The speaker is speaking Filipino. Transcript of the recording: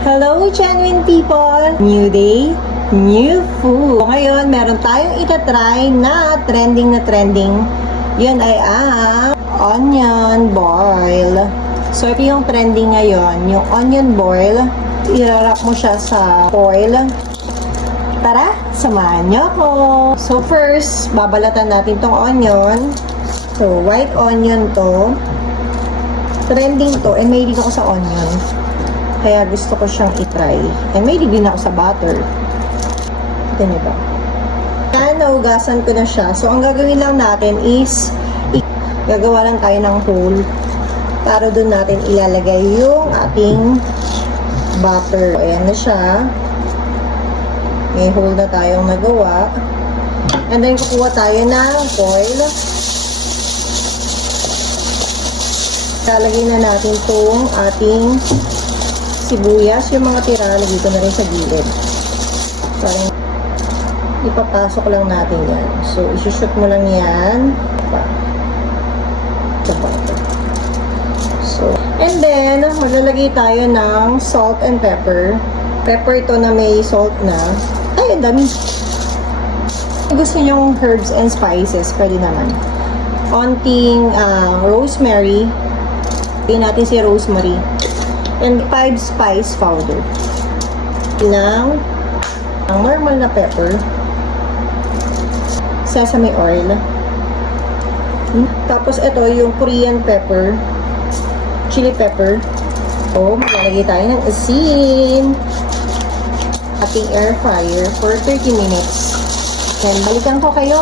Hello, genuine people! New day, new food. Ngayon, meron tayong itatry na trending. Yun ay ang onion boil. So, ito yung trending ngayon. Yung onion boil, irarap mo siya sa foil. Tara, samahan niyo ako. So, first, babalatan natin tong onion. So, white onion to. Trending to, and mahilig ako sa onion. Kaya gusto ko siyang itry. And may din ako sa butter. Ito niyo ba? Kaya naugasan ko na siya. So, ang gagawin lang natin is gagawa lang tayo ng hole para doon natin ilalagay yung ating butter. Ayan na siya. May hole na tayong nagawa. And then, kukuha tayo ng foil. Lalagay na natin itong ating sibuyas, yung mga tira, lagay ko na rin sa gilid. Parang ipapasok lang natin yan. So, isushoot mo lang yan. So, and then, maglalagay tayo ng salt and pepper. Pepper ito na may salt na. Ay, ang dami. Kung gusto nyong herbs and spices, pwede naman. Konting rosemary. Piliin natin si rosemary. And 5 spice powder. Ng normal na pepper. Sesame oil. Tapos ito yung Korean pepper. Chili pepper. O, maglalagay tayo ng asin. Ating air fryer for 30 minutes. Then, balikan ko kayo.